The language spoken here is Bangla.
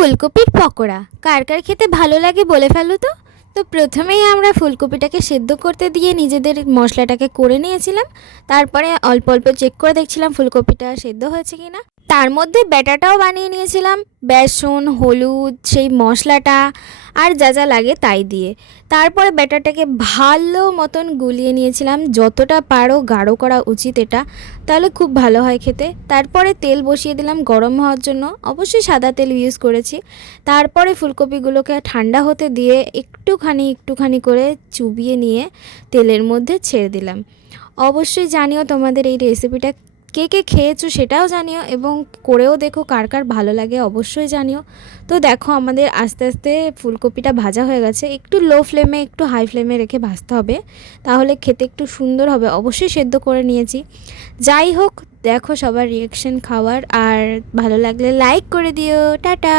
ফুলকপির পকোড়া কার কার খেতে ভালো লাগে বলে ফেলো তো। তো প্রথমেই আমরা ফুলকপিটাকে সেদ্ধ করতে দিয়ে নিজেদের মশলাটাকে করে নিয়েছিলাম। তারপরে অল্প অল্প চেক করে দেখছিলাম ফুলকপিটা সেদ্ধ হয়েছে কি না। তার মধ্যে ব্যাটাটাও বানিয়ে নিয়েছিলাম, বেসন, হলুদ, সেই মশলাটা আর যা যা লাগে তাই দিয়ে। তারপরে ব্যাটাটাকে ভালো মতন গুলিয়ে নিয়েছিলাম, যতটা পারো গাঢ় করা উচিত এটা, তাহলে খুব ভালো হয় খেতে। তারপরে তেল বসিয়ে দিলাম গরম হওয়ার জন্য, অবশ্যই সাদা তেল ইউজ করেছি। তারপরে ফুলকপিগুলোকে ঠান্ডা হতে দিয়ে একটুখানি করে চুবিয়ে নিয়ে তেলের মধ্যে ছেড়ে দিলাম। অবশ্যই জানিও তোমাদের এই রেসিপিটা কে কে খেয়েছো সেটাও জানিও, এবং করেও দেখো কার কার ভালো লাগে অবশ্যই জানিও। তো দেখো আমাদের আস্তে আস্তে ফুলকপিটা ভাজা হয়ে গেছে। একটু লো ফ্লেমে একটু হাই ফ্লেমে রেখে ভাজতে হবে, তাহলে খেতে একটু সুন্দর হবে। অবশ্যই সেদ্ধ করে নিয়েছি। যাই হোক, দেখো সবার রিয়াকশন খাওয়ার, আর ভালো লাগলে লাইক করে দিও। টাটা।